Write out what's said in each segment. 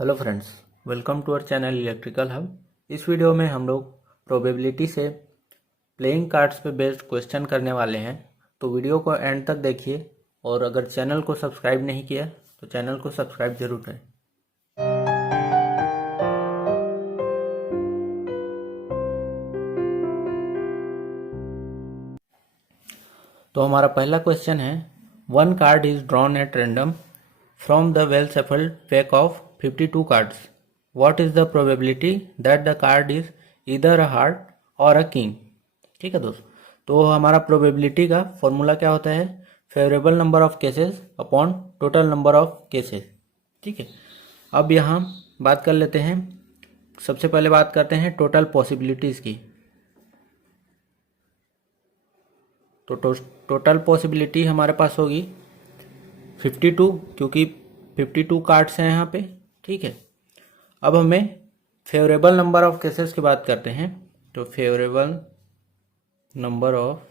Hello friends, welcome to our channel electrical hub. इस video में हम लोग प्रोबेबिलिटी से प्लेइंग कार्ड्स पे बेस्ड क्वेश्चन करने वाले हैं। तो वीडियो को एंड तक देखिए और अगर चैनल को सब्सक्राइब नहीं किया तो चैनल को सब्सक्राइब जरूर करें। तो हमारा पहला क्वेश्चन है, one card is drawn at random from the well shuffled pack of 52 cards. What is the probability that the card is either a heart और अ किंग। ठीक है दोस्त, तो हमारा प्रोबेबिलिटी का फॉर्मूला क्या होता है? Favourable number of cases upon total number of cases. ठीक है, अब यहाँ बात कर लेते हैं। सबसे पहले बात करते हैं टोटल पॉसिबिलिटीज़ की। तो टोटल पॉसिबिलिटी हमारे पास होगी 52, क्योंकि 52 कार्ड्स हैं यहाँ पे। ठीक है, अब हमें फेवरेबल नंबर ऑफ केसेस की बात करते हैं। तो favourable number of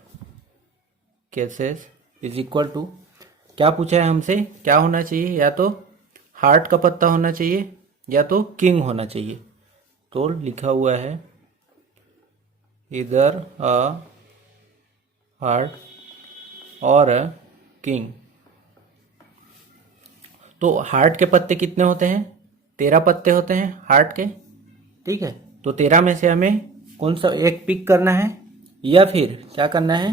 cases is equal to, क्या पूछा है हमसे, क्या होना चाहिए? या तो हार्ट का पत्ता होना चाहिए या तो किंग होना चाहिए। तो लिखा हुआ है इधर अ हार्ट और अ किंग। तो हार्ट के पत्ते कितने होते हैं? 13 पत्ते होते हैं हार्ट के। ठीक है, तो 13 में से हमें कौन सा एक पिक करना है या फिर क्या करना है,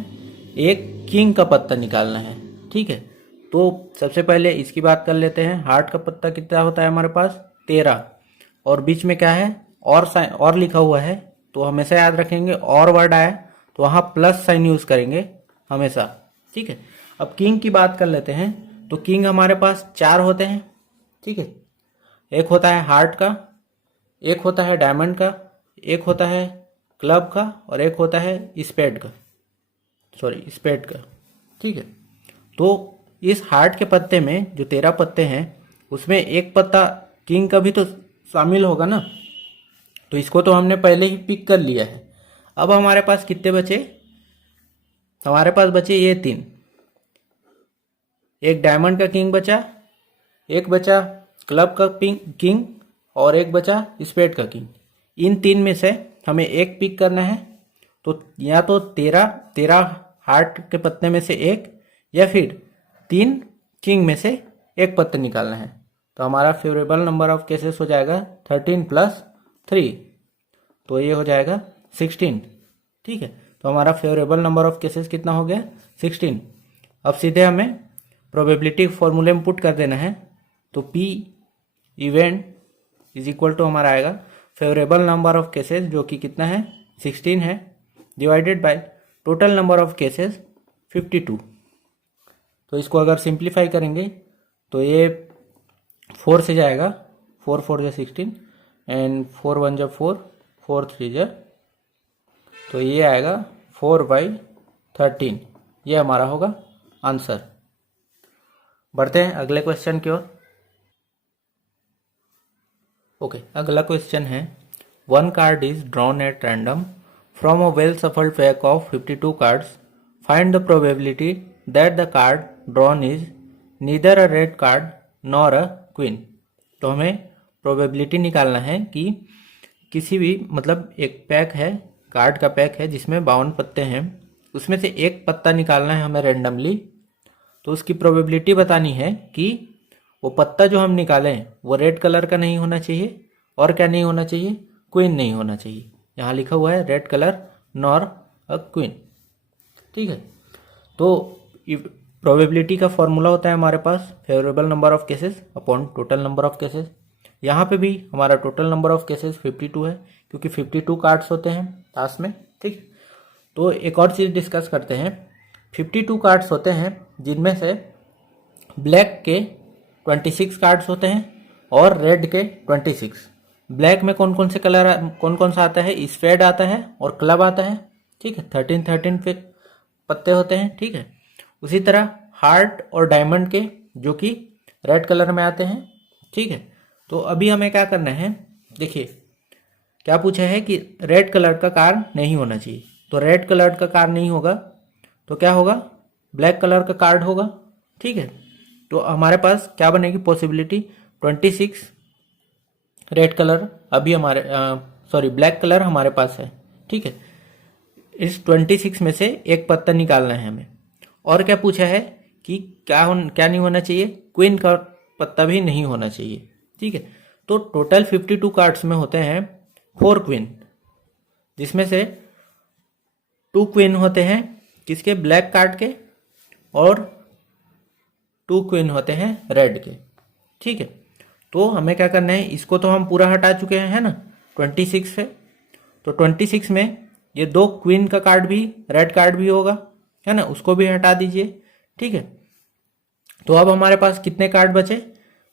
एक किंग का पत्ता निकालना है। ठीक है, तो सबसे पहले इसकी बात कर लेते हैं। हार्ट का पत्ता कितना होता है हमारे पास? 13, और बीच में क्या है, और साइन और लिखा हुआ है। तो हमेशा याद रखेंगे, और वर्ड आया तो वहाँ प्लस साइन यूज करेंगे हमेशा। ठीक है, अब किंग की बात कर लेते हैं। तो किंग हमारे पास 4 होते हैं। ठीक है, एक होता है हार्ट का, एक होता है डायमंड का, एक होता है क्लब का, और एक होता है स्पेड का, स्पेड का। ठीक है, तो इस हार्ट के पत्ते में जो 13 पत्ते हैं उसमें एक पत्ता किंग का भी तो शामिल होगा ना। तो इसको तो हमने पहले ही पिक कर लिया है। अब हमारे पास कितने बचे? हमारे पास बचे ये 3। एक डायमंड का किंग बचा, एक बचा क्लब का किंग, और एक बचा स्पेड का किंग। इन 3 में से हमें एक पिक करना है। तो या तो 13 हार्ट के पत्ते में से एक, या फिर 3 किंग में से एक पत्ते निकालना है। तो हमारा फेवरेबल नंबर ऑफ केसेस हो जाएगा 13 + 3, तो ये हो जाएगा 16। ठीक है, तो हमारा फेवरेबल नंबर ऑफ केसेस कितना हो गया? 16। अब सीधे हमें प्रोबेबिलिटी फॉर्मूले में पुट कर देना है। तो P event is equal to हमारा आएगा फेवरेबल नंबर ऑफ केसेस, जो कि कितना है, 16 है, divided by total number of cases 52। तो इसको अगर सिंप्लीफाई करेंगे तो ये 4 से जाएगा, 4 4 जा 16, एंड 4 1 जा 4, 4 3 जा, तो ये आएगा 4/13। ये हमारा होगा आंसर। बढ़ते हैं अगले क्वेश्चन की ओर। ओके, अगला क्वेश्चन है, one card is drawn at random from a well shuffled pack of 52 cards. Find the probability that the card drawn is neither a red card nor a queen. तो हमें probability निकालना है कि किसी भी, मतलब एक पैक है, कार्ड का पैक है जिसमें 52 पत्ते हैं, उसमें से एक पत्ता निकालना है हमें रैंडमली। तो उसकी प्रोबेबिलिटी बतानी है कि वो पत्ता जो हम निकालें वो रेड कलर का नहीं होना चाहिए, और क्या नहीं होना चाहिए, क्वीन नहीं होना चाहिए। यहाँ लिखा हुआ है red colour nor a queen. ठीक है, तो प्रोबेबिलिटी का फॉर्मूला होता है हमारे पास favourable number of cases upon total number of cases. यहाँ पे भी हमारा टोटल नंबर ऑफ केसेस 52 है, क्योंकि 52 कार्ड्स होते हैं ताश में। ठीक, तो एक और चीज़ डिस्कस करते हैं। 52 कार्ड्स होते हैं जिनमें से ब्लैक के 26 कार्ड्स होते हैं और रेड के 26। ब्लैक में कौन कौन से कलर, कौन कौन सा आता है? स्पेड आता है और क्लब आता है। ठीक है, 13 पे पत्ते होते हैं। ठीक है, उसी तरह हार्ट और डायमंड के, जो कि रेड कलर में आते हैं। ठीक है, तो अभी हमें क्या करना है, देखिए क्या पूछा है कि रेड कलर का कार्ड नहीं होना चाहिए। तो रेड कलर का कार्ड नहीं होगा तो क्या होगा, ब्लैक कलर का कार्ड होगा। ठीक है, तो हमारे पास क्या बनेगी पॉसिबिलिटी, 26 रेड कलर अभी हमारे ब्लैक कलर हमारे पास है, ठीक है। इस 26 में से एक पत्ता निकालना है हमें। और क्या पूछा है कि क्या नहीं होना चाहिए, क्वीन का पत्ता भी नहीं होना चाहिए, ठीक है। तो टोटल 52 कार्ड्स में होते हैं 4 क्वीन, जिसमें से 2 क्वीन होते हैं किसके, ब्लैक कार्ड के, और 2 क्वीन होते हैं रेड के, ठीक है। तो हमें क्या करना है, इसको तो हम पूरा हटा चुके हैं, है ना, 26 से। तो 26 में ये 2 क्वीन का कार्ड भी, रेड कार्ड भी होगा, है ना, उसको भी हटा दीजिए, ठीक है। तो अब हमारे पास कितने कार्ड बचे,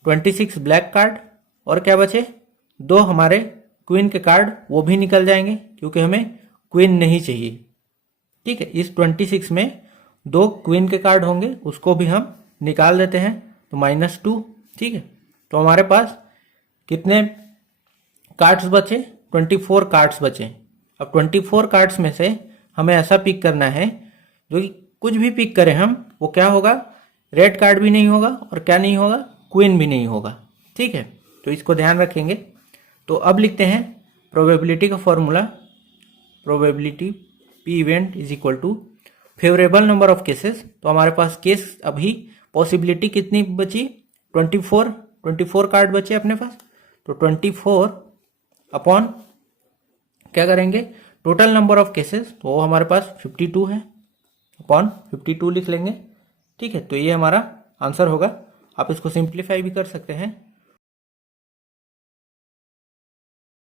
26 ब्लैक कार्ड, और क्या बचे, 2 हमारे क्वीन के कार्ड, वो भी निकल जाएंगे क्योंकि हमें क्वीन नहीं चाहिए, ठीक है। इस 26 में 2 क्वीन के कार्ड होंगे, उसको भी हम निकाल देते हैं, तो -2, ठीक है। तो हमारे पास कितने कार्ड्स बचे, 24 कार्ड्स बचे। अब 24 कार्ड्स में से हमें ऐसा पिक करना है जो कि कुछ भी पिक करें हम, वो क्या होगा, रेड कार्ड भी नहीं होगा और क्या नहीं होगा, क्वीन भी नहीं होगा, ठीक है। तो इसको ध्यान रखेंगे। तो अब लिखते हैं प्रोबेबिलिटी का formula, probability P event is equal to favourable number of cases. तो हमारे पास केस अभी पॉसिबिलिटी कितनी बची, 24 कार्ड बचे अपने पास। तो 24 अपॉन क्या करेंगे, टोटल नंबर ऑफ केसेस, तो वो हमारे पास 52 है, अपॉन 52 लिख लेंगे, ठीक है। तो ये हमारा आंसर होगा। आप इसको सिंप्लीफाई भी कर सकते हैं।